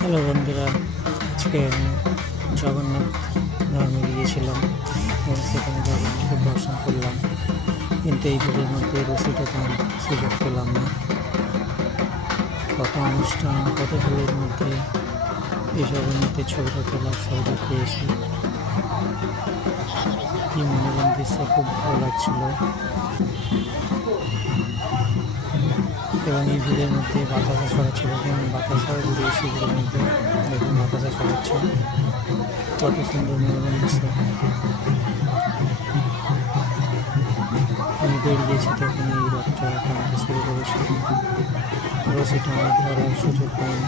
Hello বন্ধুরা, আজকে আমি জগন্নাথ ধামে গিয়েছিলাম এবং সেখানে জগন্নাথের দর্শন করলাম, কিন্তু এই ভিড়ের মধ্যে রসিটা তেমন সুযোগ পেলাম না। কত অনুষ্ঠান, কত ভিড়ের মধ্যে এই জগন্নাথের ছবিটা তোলার সুযোগ পেয়েছি। কি মনোরম দৃশ্য, খুব ভালো লাগছিল। এবং এই ভিড়ের মধ্যে বাতাসা ছড়াচ্ছিল, যেমন বাতাসা ঘুরে ভিড়ের মধ্যে দেখুন বাতাসা ছড়াচ্ছে, কত সুন্দর মনোরম দৃশ্য। আমি বেরিয়েছি তখন এই রথ চলাটা আমাকে শুরু করেছিল, রসিটা আমার ধরার সুযোগ পাইনি।